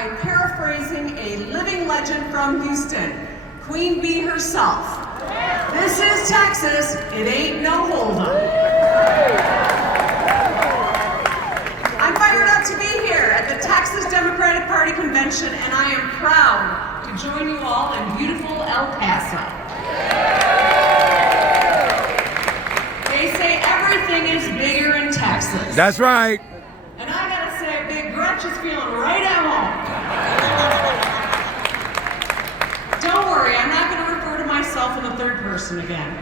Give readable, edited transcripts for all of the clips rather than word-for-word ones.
by paraphrasing a living legend from Houston, Queen Bee herself. This is Texas, it ain't no holdup. I'm fired up to be here at the Texas Democratic Party Convention, and I am proud to join you all in beautiful El Paso. They say everything is bigger in Texas. That's right. And I gotta say, Big Gretchen's feeling right at home. Don't worry, I'm not gonna refer to myself in the third person again.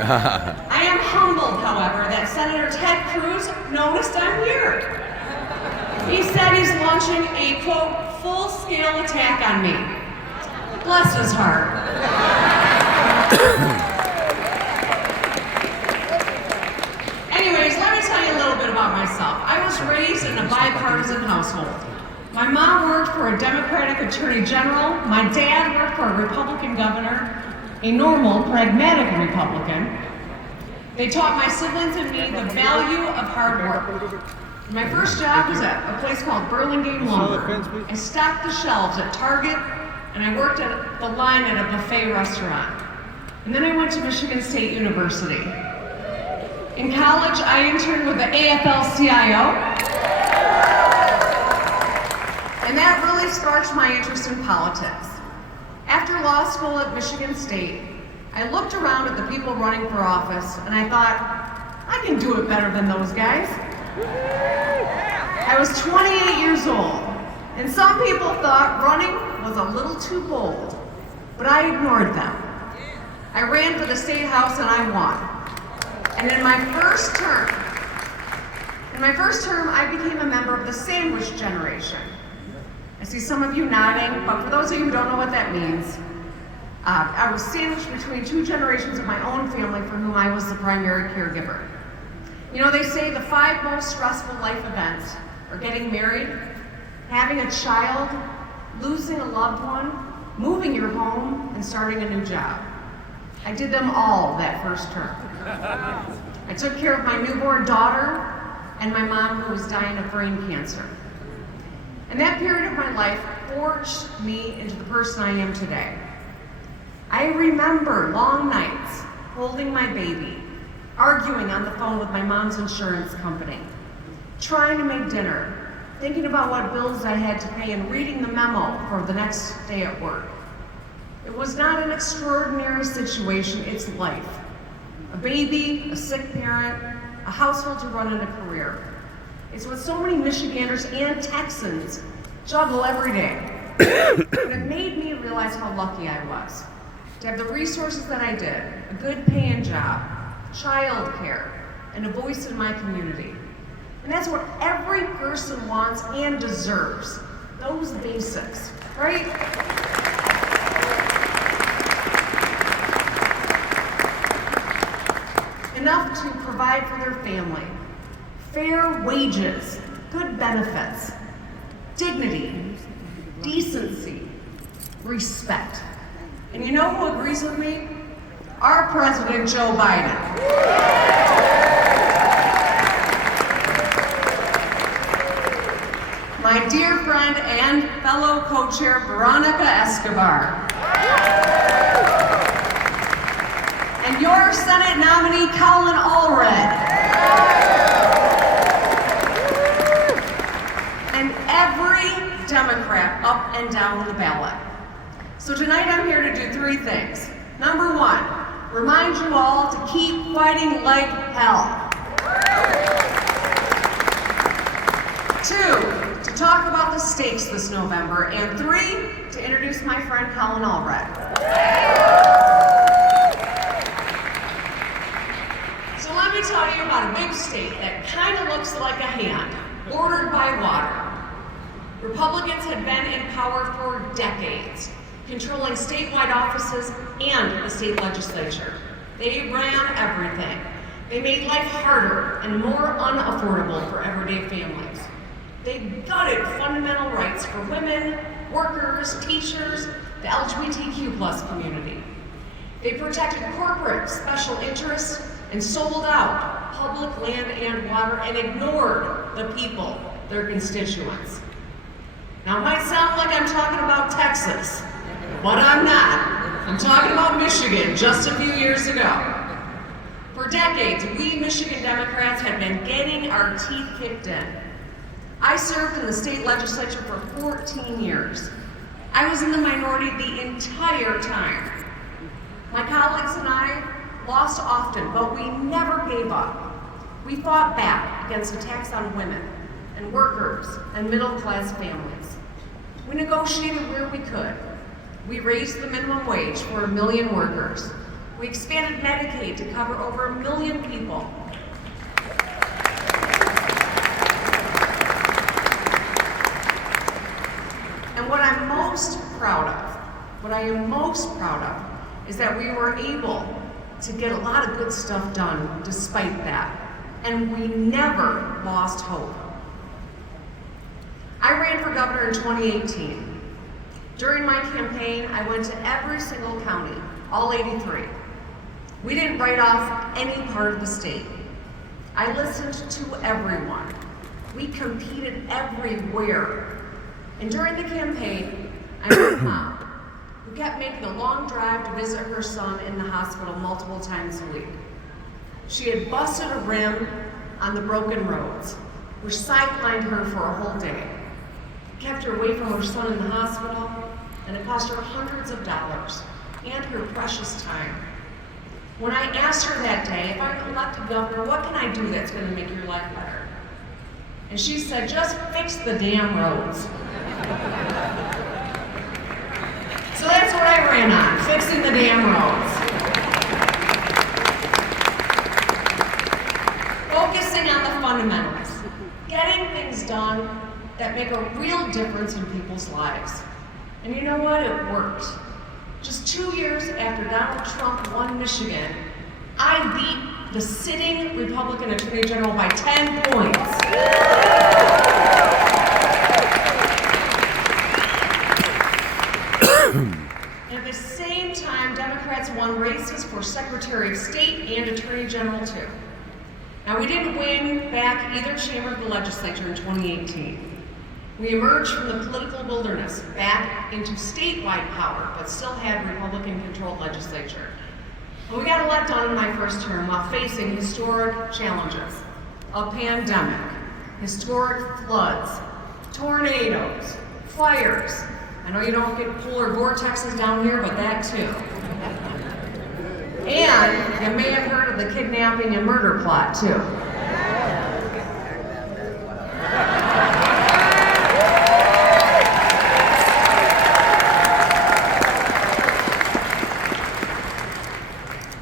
I am humbled, however, that Senator Ted Cruz noticed I'm here. He said he's launching a, quote, full-scale attack on me. Bless his heart. Anyways, let me tell you a little bit about myself. I was raised in a bipartisan household. My mom worked for a Democratic Attorney General. My dad worked for a Republican governor, a normal, pragmatic Republican. They taught my siblings and me the value of hard work. My first job was at a place called Burlingame Lumber. I stocked the shelves at Target, and I worked at the line at a buffet restaurant. And then I went to Michigan State University. In college, I interned with the AFL-CIO, and that really sparked my interest in politics. After law school at Michigan State, I looked around at the people running for office, and I thought, I can do it better than those guys. I was 28 years old, and some people thought running was a little too bold, but I ignored them. I ran for the state house and I won. And in my first term, I became a member of the sandwich generation. I see some of you nodding, but for those of you who don't know what that means, I was sandwiched between two generations of my own family for whom I was the primary caregiver. You know, they say the 5 most stressful life events are getting married, having a child, losing a loved one, moving your home, and starting a new job. I did them all that first term. I took care of my newborn daughter and my mom who was dying of brain cancer. And that period of my life forged me into the person I am today. I remember long nights holding my baby, arguing on the phone with my mom's insurance company, trying to make dinner, thinking about what bills I had to pay, and reading the memo for the next day at work. It was not an extraordinary situation, it's life. A baby, a sick parent, a household to run and a career. It's what so many Michiganders and Texans juggle every day. And it made me realize how lucky I was to have the resources that I did, a good paying job, child care, and a voice in my community. And that's what every person wants and deserves, those basics, right? Enough to provide for their family, fair wages, good benefits, dignity, decency, respect. And you know who agrees with me? Our President, Joe Biden. My dear friend and fellow co-chair, Veronica Escobar. And your Senate nominee, Colin Allred. And every Democrat up and down the ballot. So tonight I'm here to do 3 things. Number 1, remind you all to keep fighting like hell. 2, to talk about the stakes this November. And 3, to introduce my friend Colin Allred. So let me tell you about a big state that kind of looks like a hand, bordered by water. Republicans had been in power for decades, controlling statewide offices and the state legislature. They ran everything. They made life harder and more unaffordable for everyday families. They gutted fundamental rights for women, workers, teachers, the LGBTQ+ community. They protected corporate special interests and sold out public land and water and ignored the people, their constituents. Now, it might sound like I'm talking about Texas, but I'm not. I'm talking about Michigan just a few years ago. For decades, we Michigan Democrats had been getting our teeth kicked in. I served in the state legislature for 14 years. I was in the minority the entire time. My colleagues and I lost often, but we never gave up. We fought back against attacks on women and workers and middle-class families. We negotiated where we could. We raised the minimum wage for 1 million workers. We expanded Medicaid to cover over 1 million people. And what I'm most proud of, what I am most proud of, is that we were able to get a lot of good stuff done despite that. And we never lost hope. I ran for governor in 2018. During my campaign, I went to every single county, all 83. We didn't write off any part of the state. I listened to everyone. We competed everywhere. And during the campaign, I met a mom who kept making a long drive to visit her son in the hospital multiple times a week. She had busted a rim on the broken roads, which sidelined her for a whole day. It kept her away from her son in the hospital, and it cost her hundreds of dollars and her precious time. When I asked her that day, if I'm elected governor, what can I do that's going to make your life better? And she said, just fix the damn roads. So that's what I ran on, fixing the damn roads. Focusing on the fundamentals, getting things done that make a real difference in people's lives. And you know what? It worked. Just 2 years after Donald Trump won Michigan, I beat the sitting Republican Attorney General by 10 points. And at the same time, Democrats won races for Secretary of State and Attorney General too. Now, we didn't win back either chamber of the legislature in 2018. We emerged from the political wilderness back into statewide power, but still had Republican-controlled legislature. And we got a lot done in my first term while facing historic challenges: a pandemic, historic floods, tornadoes, fires. I know you don't get polar vortexes down here, but that too. And you may have heard of the kidnapping and murder plot too.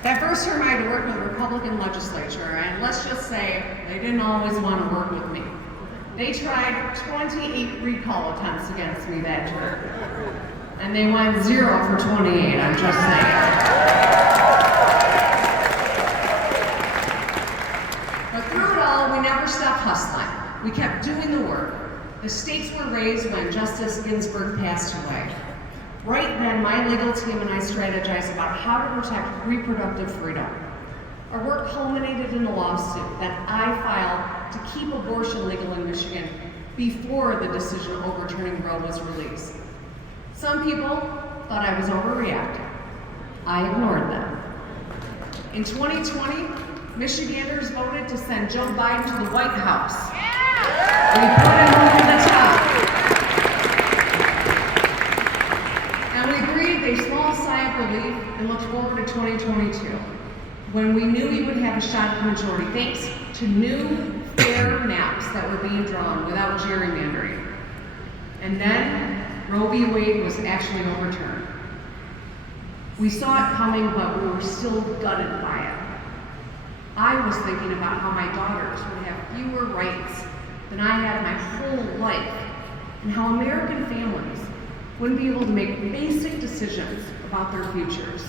That first term I had to work with the Republican legislature, and let's just say they didn't always want to work with me. They tried 28 recall attempts against me that term, and they went 0 for 28, I'm just saying. But through it all, we never stopped hustling. We kept doing the work. The stakes were raised when Justice Ginsburg passed away. Right then, my legal team and I strategized about how to protect reproductive freedom. Our work culminated in a lawsuit that I filed to keep abortion legal in Michigan before the decision overturning Roe was released. Some people thought I was overreacting. I ignored them. In 2020, Michiganders voted to send Joe Biden to the White House. We put him over the top. And we breathed a small sigh of relief and looked forward to 2022, when we knew we would have a shot at the majority, thanks to new, fair maps that were being drawn without gerrymandering. And then, Roe v. Wade was actually overturned. We saw it coming, but we were still gutted by it. I was thinking about how my daughters would have fewer rights than I had my whole life, and how American families wouldn't be able to make basic decisions about their futures.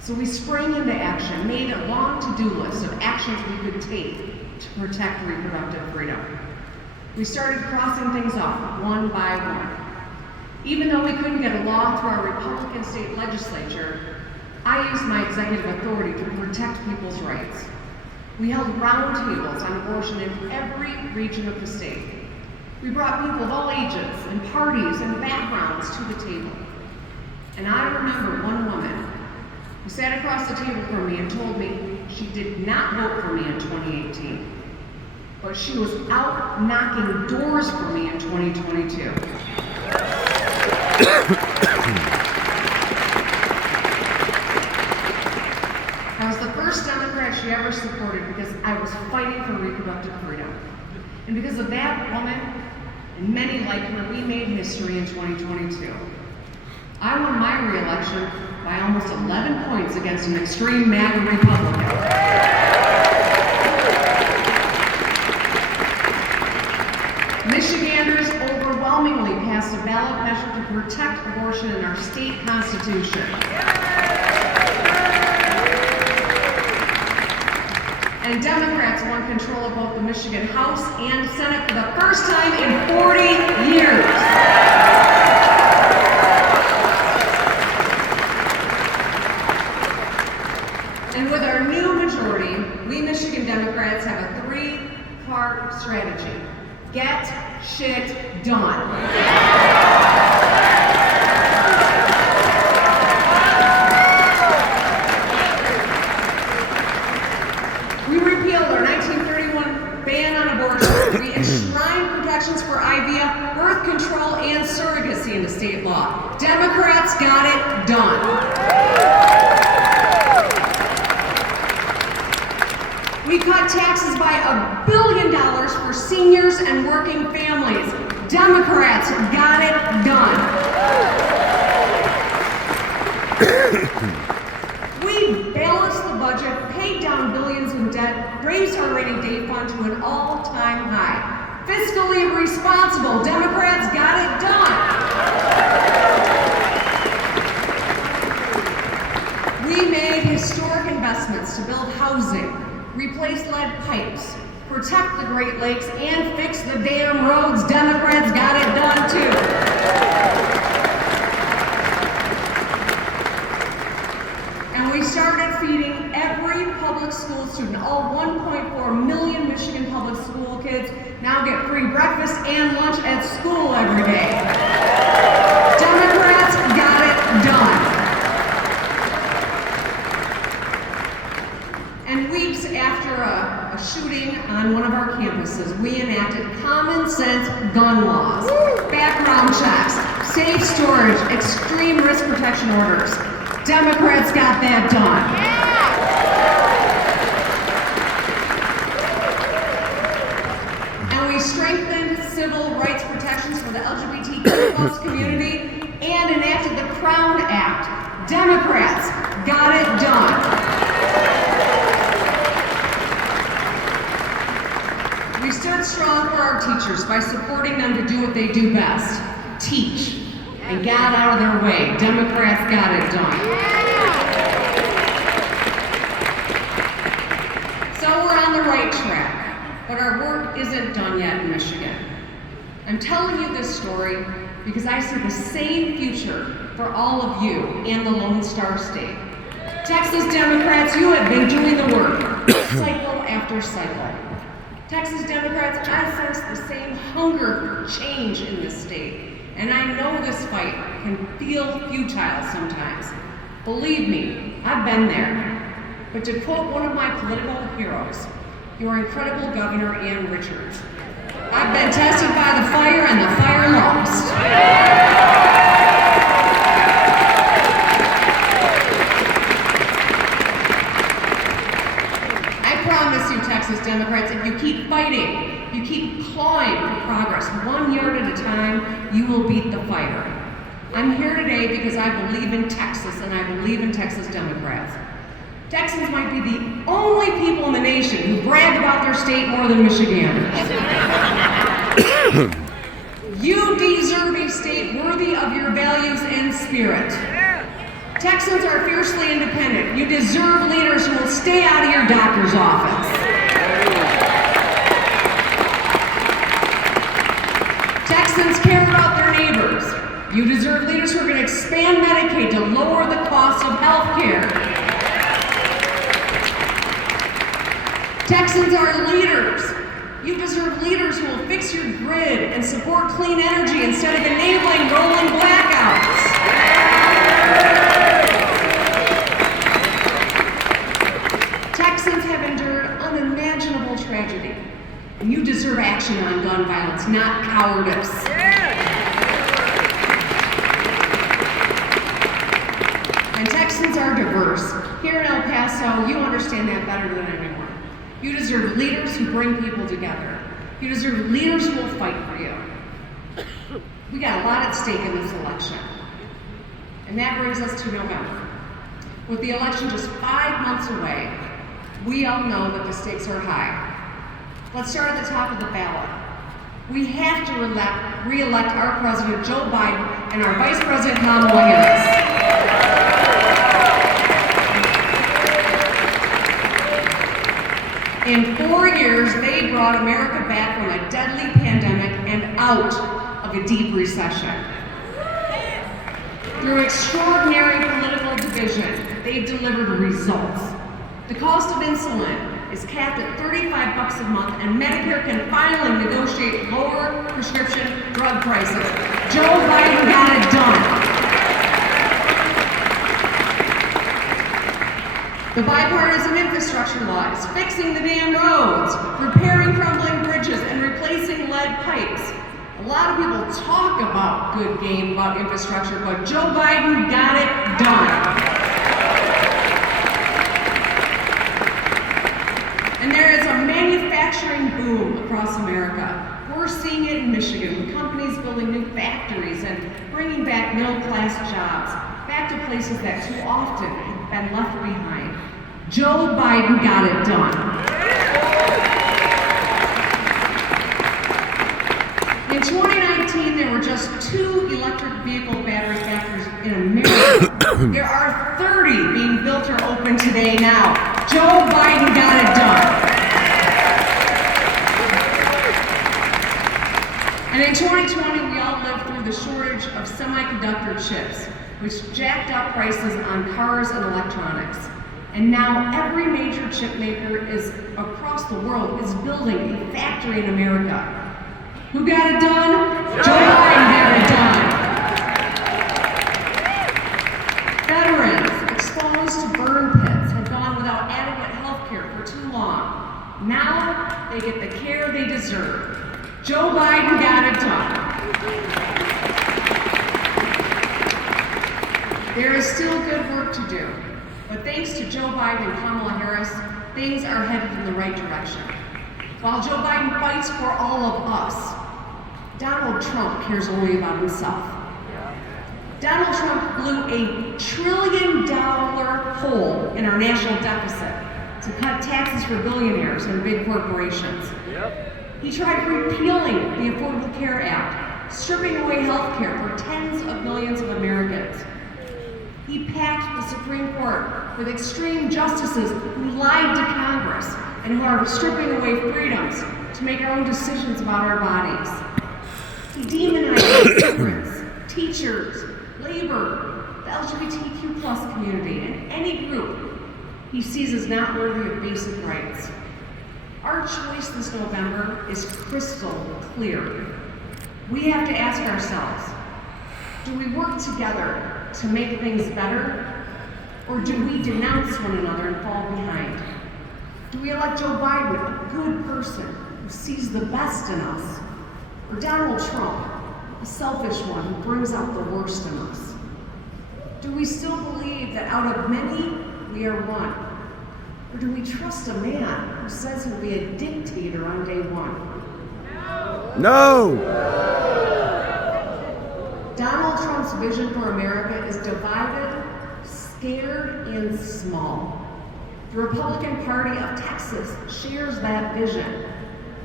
So we sprang into action, made a long to-do list of actions we could take to protect reproductive freedom. We started crossing things off one by one. Even though we couldn't get a law through our Republican state legislature, I used my executive authority to protect people's rights. We held roundtables on abortion in every region of the state. We brought people of all ages and parties and backgrounds to the table. And I remember one woman who sat across the table from me and told me she did not vote for me in 2018, but she was out knocking doors for me in 2022. I was the first Democrat she ever supported because I was fighting for reproductive freedom. And because of that woman, and many like her, we made history in 2022. I won my re-election by almost 11 points against an extreme MAGA Republican. Michiganders overwhelmingly passed a ballot measure to protect abortion in our state constitution. And Democrats won control of both the Michigan House and Senate for the first time in 40 years. And with our new majority, we Michigan Democrats have a three-part strategy. Get shit done. We repealed our 1931 ban on abortion. We enshrined protections for IVF, birth control, and surrogacy into state law. Democrats got it done. We cut taxes by $1 billion for seniors and working families. Democrats got it done. We balanced the budget, paid down billions in debt, raised our rainy day fund to an all-time high. Fiscally responsible. Democrats got it done. We made historic investments to build housing, replace lead pipes, protect the Great Lakes, and fix the damn roads. Democrats got it done too. And we started feeding every public school student. All 1.4 million Michigan public school kids now get free breakfast and lunch at school every day. Democrats got it done. And weeks after a shooting on one of our campuses, we enacted common sense gun laws, background checks, safe storage, extreme risk protection orders. Democrats got that done. And we strengthened civil rights protections for the LGBTQ+ community and enacted the Crown Act. Democrats got it done. We stood strong for our teachers by supporting them to do what they do best, teach, and got out of their way. Democrats got it done. So we're on the right track, but our work isn't done yet in Michigan. I'm telling you this story because I see the same future for all of you and the Lone Star State. Texas Democrats, you have been doing the work, cycle after cycle. Texas Democrats, I sense the same hunger for change in this state. And I know this fight can feel futile sometimes. Believe me, I've been there. But to quote one of my political heroes, your incredible Governor Ann Richards, I've been tested by the fire and the fire lost. Texas Democrats, if you keep fighting, you keep clawing for progress, 1 yard at a time, you will beat the fire. I'm here today because I believe in Texas and I believe in Texas Democrats. Texans might be the only people in the nation who brag about their state more than Michiganders. You deserve a state worthy of your values and spirit. Texans are fiercely independent. You deserve leaders who will stay out of your doctor's office. Texans care about their neighbors. You deserve leaders who are going to expand Medicaid to lower the cost of health care. Texans are leaders. You deserve leaders who will fix your grid and support clean energy instead of enabling rolling blackouts. Texans have endured unimaginable tragedy, and you deserve action on gun violence, not cowardice. And Texans are diverse. Here in El Paso, you understand that better than anyone. You deserve leaders who bring people together. You deserve leaders who will fight for you. We got a lot at stake in this election. And that brings us to November. With the election just 5 months away, we all know that the stakes are high. Let's start at the top of the ballot. We have to re-elect our President Joe Biden and our Vice President Kamala Harris. In 4 years, they brought America back from a deadly pandemic and out of a deep recession. Through extraordinary political division, they've delivered results. The cost of insulin is capped at $35 a month, and Medicare can finally negotiate lower prescription drug prices. Joe Biden got it done. The bipartisan infrastructure law is fixing the damn roads, repairing crumbling bridges, and replacing lead pipes. A lot of people talk about good game about infrastructure, but Joe Biden got it done. And there is a manufacturing boom across America. We're seeing it in Michigan, with companies building new factories and bringing back middle-class jobs, back to places that too often have been left behind. Joe Biden got it done. In 2019, there were just 2 electric vehicle battery factories in America. There are 30 being built or open today now. Joe Biden got it done. And in 2020, we all lived through the shortage of semiconductor chips, which jacked up prices on cars and electronics. And now every major chip maker across the world is building a factory in America. Who got it done? Joe Biden got it done. Veterans exposed to burn pits have gone without adequate health care for too long. Now they get the care they deserve. Joe Biden got it done. There is still good work to do, but thanks to Joe Biden and Kamala Harris, things are headed in the right direction. While Joe Biden fights for all of us, Donald Trump cares only about himself. Donald Trump blew $1 trillion hole in our national deficit to cut taxes for billionaires and big corporations. He tried repealing the Affordable Care Act, stripping away health care for tens of millions of Americans. He packed the Supreme Court with extreme justices who lied to Congress and who are stripping away freedoms to make our own decisions about our bodies. He demonized immigrants, teachers, labor, the LGBTQ+ community, and any group he sees as not worthy of basic rights. Our choice this November is crystal clear. We have to ask ourselves, do we work together to make things better, or do we denounce one another and fall behind? Do we elect Joe Biden, a good person who sees the best in us, or Donald Trump, a selfish one who brings out the worst in us? Do we still believe that out of many, we are one? Or do we trust a man who says he'll be a dictator on day one? No! Donald Trump's vision for America is divided, scared, and small. The Republican Party of Texas shares that vision.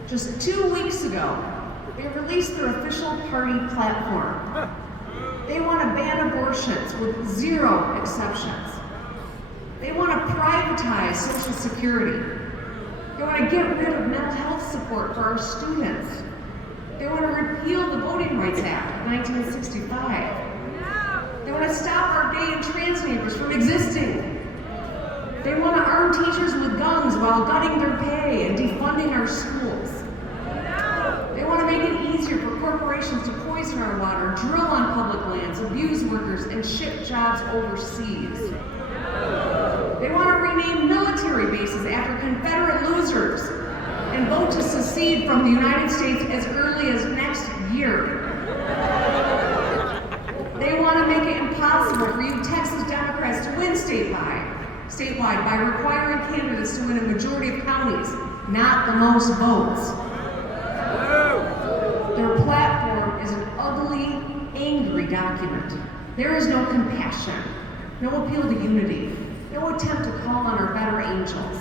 Just 2 weeks ago, they released their official party platform. They want to ban abortions with 0 exceptions. They want to privatize Social Security. They want to get rid of mental health support for our students. They want to repeal the Voting Rights Act of 1965. They want to stop our gay and trans neighbors from existing. They want to arm teachers with guns while gutting their pay and defunding our schools. water, drill on public lands, abuse workers, and ship jobs overseas. They want to rename military bases after Confederate losers and vote to secede from the United States as early as next year. They want to make it impossible for you Texas Democrats to win statewide by requiring candidates to win a majority of counties, not the most votes. Their platform is an ugly, angry document. There is no compassion, no appeal to unity, no attempt to call on our better angels.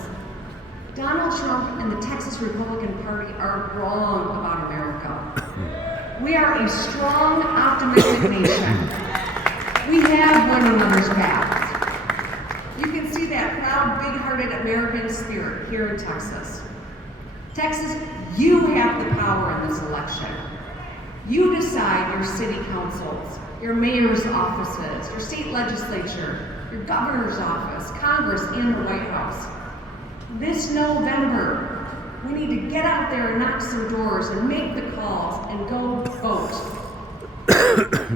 Donald Trump and the Texas Republican Party are wrong about America. We are a strong, optimistic nation. We have one another's backs. You can see that proud, big-hearted American spirit here in Texas. Texas, you have the power in this election. You decide your city councils, your mayor's offices, your state legislature, your governor's office, Congress, and the White House. This November, we need to get out there and knock some doors and make the calls and go vote.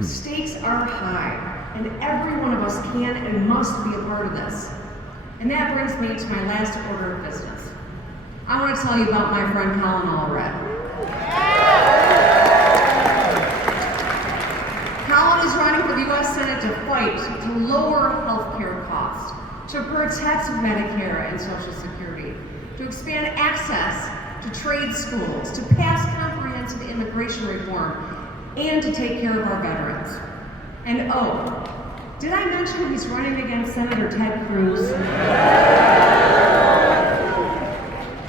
Stakes are high, and every one of us can and must be a part of this. And that brings me to my last order of business. I want to tell you about my friend Colin Allred. Colin is running for the U.S. Senate to fight to lower health care costs, to protect Medicare and Social Security, to expand access to trade schools, to pass comprehensive immigration reform, and to take care of our veterans. And oh, did I mention he's running against Senator Ted Cruz?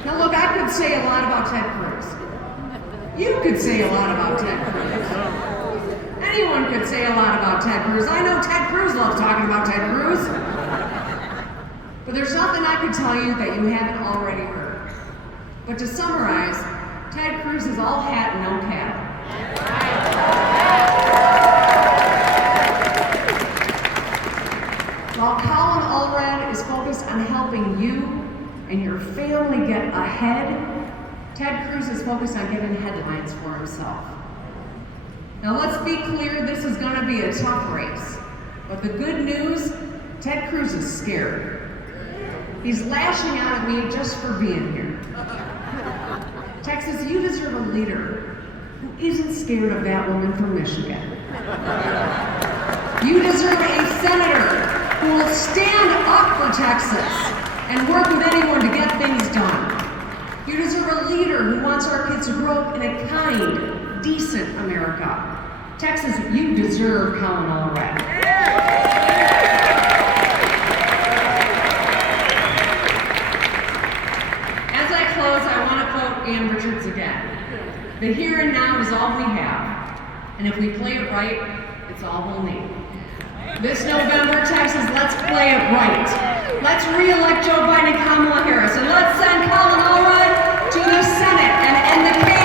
Now look, I could say a lot about Ted Cruz. You could say a lot about Ted Cruz. Anyone could say a lot about Ted Cruz. I know Ted Cruz loves talking about Ted Cruz. But there's nothing I could tell you that you haven't already heard. But to summarize, Ted Cruz is all hat and no cattle. While Colin Allred is focused on helping you and your family get ahead, Ted Cruz is focused on getting headlines for himself. Now let's be clear, this is going to be a tough race. But the good news, Ted Cruz is scared. He's lashing out at me just for being here. Texas, you deserve a leader who isn't scared of that woman from Michigan. You deserve a senator who will stand up for Texas and work with anyone to get things done. You deserve a leader who wants our kids to grow up in a kind, decent America. Texas, you deserve Colin Allred. As I close, I want to quote Ann Richards again. The here and now is all we have, and if we play it right, it's all we'll need. This November, Texas, let's play it right. Let's re-elect Joe Biden and Kamala Harris, and let's send Colin Allred to the Senate and end the